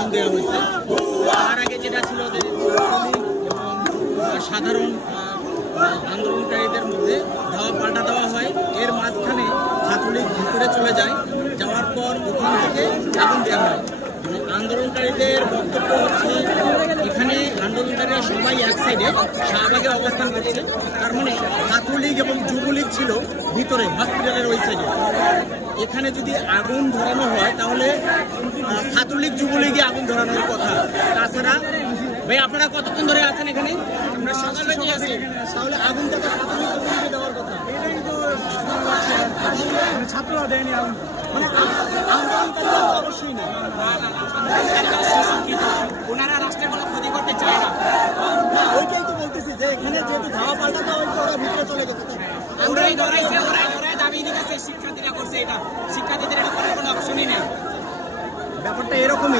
আগুন দেওয়া হয়েছে। তার আগে যেটা ছিল যে সাধারণ আন্দোলনকারীদের মধ্যে ধাওয়া পাল্টা দেওয়া হয়, এর মাঝখানে ছাত্রলীগ ভিতরে চলে যায়, যাওয়ার পর ওখান থেকে আগুন দেওয়া হয়। আন্দোলনকারীদের বক্তব্য হচ্ছে এখানে আন্দোলনকারীরা সবাই এক সাইডে শাহবাগে অবস্থান করছে, তার মানে ছাত্রলীগ এবং যুবলীগ ছিল ভিতরে হসপিটালের ওই সাইডে। এখানে যদি আগুন ধরানো হয় তাহলে ছাত্রলীগ যুবলীগে আগুন ধরানোর কথা। তাছাড়া ভাই আপনারা কতক্ষণ ধরে আছেন এখানে? আমরা সকালে আছি, তাহলে আগুনটা তো ছাত্রলীগ যুবলীগে দেওয়ার কথা। এটাই তো ছাত্ররা দেয়নি আগুন, মানে আন্দোলনকারীরা অবশ্যই না, ওনারা রাষ্ট্রের কোনো ক্ষতি করতে চায় না। ওইটাই তো বলতেছি যে এখানে যেহেতু ধাওয়া পাল্টা দেওয়া হয়েছে ওরা ভিতরে চলে গেছে, ওরাই ধরাইছে, ওরাই দাবি দিতেছে, শিক্ষার্থীরা করছে এটা, শিক্ষার্থীদের এটা করার কোনো অপশনই নেই। ব্যাপারটা এরকমই।